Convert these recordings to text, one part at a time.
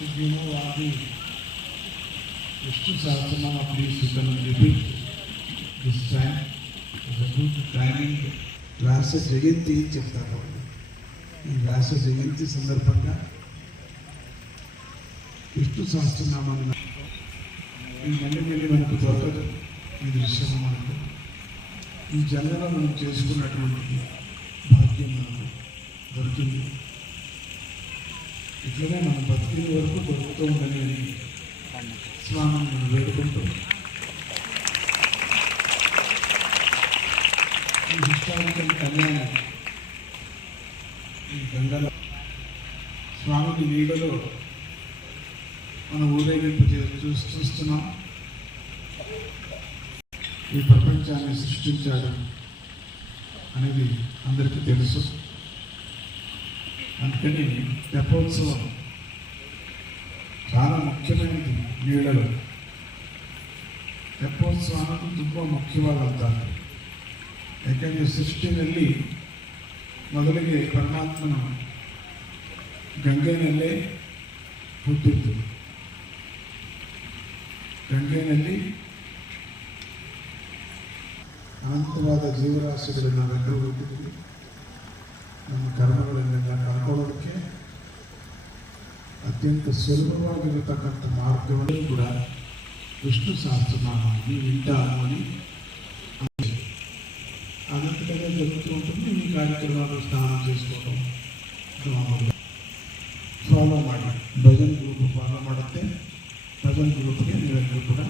Vishnu Sahasranama, please you can repeat this time. The good timing. వ్యాస జయంతి చెప్తారు. ఈ వ్యాస జయంతి సందర్భంగా విష్ణు సహస్రనామాన్ని ఈ మెల్లి మనకు దొరకదు. ఈ దృశ్యం మనకు ఈ జన్మలో మనం చేసుకున్నటువంటి భాగ్యం మనకు దొరికింది. ఇట్లనే మనం బతికిన వరకు దొరుకుతూ ఉండాలి అని స్వామిని మనం వేడుకుంటూ ఈ హిస్టారికల్ కళ్యాణం ఈ గంగల స్వామిని నీడలో మనం ఊరేగింపు చూస్తున్నాం. ఈ ప్రపంచాన్ని సృష్టించాడు అనేది అందరికీ తెలుసు. అందుకని తెప్పోత్సవం చాలా ಮುಖ್ಯమైనది. ನೀಡಲು ತೆಪ್ಪೋತ್ಸವವನ್ನು ತುಂಬ ಮುಖ್ಯವಾದಂಥದ್ದು. ಯಾಕೆಂದರೆ ಸೃಷ್ಟಿನಲ್ಲಿ ಮೊದಲಿಗೆ ಪರಮಾತ್ಮನು ಗಂಗೆನಲ್ಲೇ ಹುಟ್ಟಿದ್ದು. ಗಂಗೆನಲ್ಲಿ ಅನಂತವಾದ ಜೀವರಾಶಿಗಳು ನಾವೆಲ್ಲರೂ ಹುಟ್ಟಿದ್ವಿ. ನಮ್ಮ ಕರ್ಮಗಳನ್ನೆಲ್ಲ ಕಳ್ಕೊಳ್ಳೋದಕ್ಕೆ ಅತ್ಯಂತ ಸುಲಭವಾಗಿರತಕ್ಕಂಥ ಮಾರ್ಗವನ್ನು ಕೂಡ ವಿಷ್ಣು ಸಹಸ್ರನಾಮಾన్ని వింటాము అని అనంతగా జరుగుతూ ఉంటుంది. ఈ కార్యక్రమాలు స్నానం చేసుకోవడం ಫಾಲೋ ಮಾಡಿ. ಭಜನ್ ಗ್ರೂಪ್ ಫಾಲೋ ಮಾಡುತ್ತೆ. ಭಜನ್ ಗ್ರೂಪ್ಗೆ ನೀವೆಲ್ಲರೂ ಕೂಡ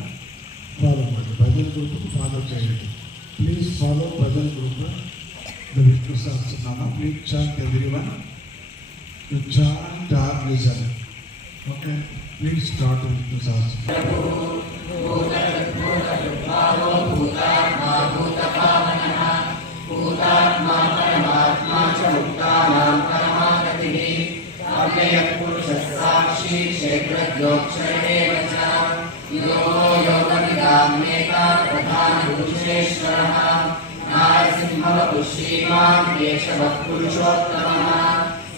ಫಾಲೋ ಮಾಡಿ. ಭಜನ್ ಗ್ರೂಪ್ಗೆ ಫಾಲೋ చేయండి. Please follow bhajan group the Vishnu Sahasranama. Please chant everyone. You chant or listen. Okay, please start with the Sahasranama.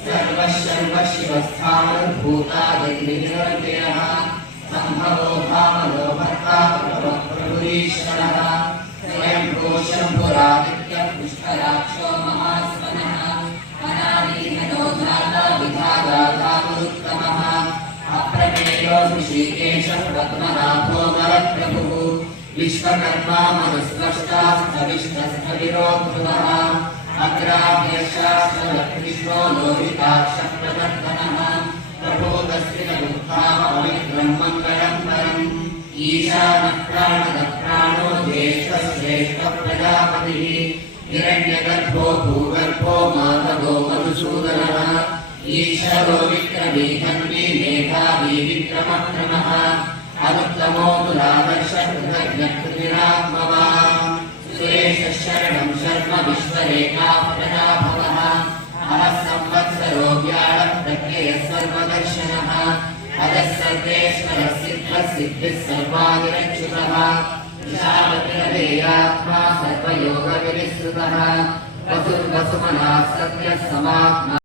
सर्वशिवस्थानभूतादिनिरव्ययः सम्भवो भामनो भर्ता प्रभुरीश्वरः स्वयं शम्भुरादित्यः पुष्कराक्षो महास्वनः अनादिघनो धाता विधाता धातुरुत्तमः अप्रमेयो ऋषिकेशः पद्मनाभो मरप्रभुः विश्वकर्मा मनुस्रष्टा स्थविष्टस्थविरो ध्रुवः अग्राभ्यशास्त्रलक्ष्मो लोहिताक्षप्रदर्शनः प्रबोधस्त्रिगुप्तामविक्रं मङ्गलं परम् ईशानः प्राणदः प्राणो ज्येष्ठश्रेष्ठः प्रजापतिः हिरण्यगर्भो भूगर्भो माधवो मधुसूदनः ईश्वरो विक्रमी धन्वी मेधावी विक्रमक्रमः अनुत्तमो दुरादर्शः कृतज्ञकृतिरात्मवान् सुरेशः शरणं शर्म विश्वरेखाः प्रजाभवः अहः संवत्सरो व्याळप्रत्ययः सर्वदर्शनः अजः सर्वेश्वरः सिद्धः सिद्धिः सर्वादिरच्युतः विशालतिरवेयात्मा सर्वयोगविनिःसृतः वसुर्वसुमनः सत्यः समात्मा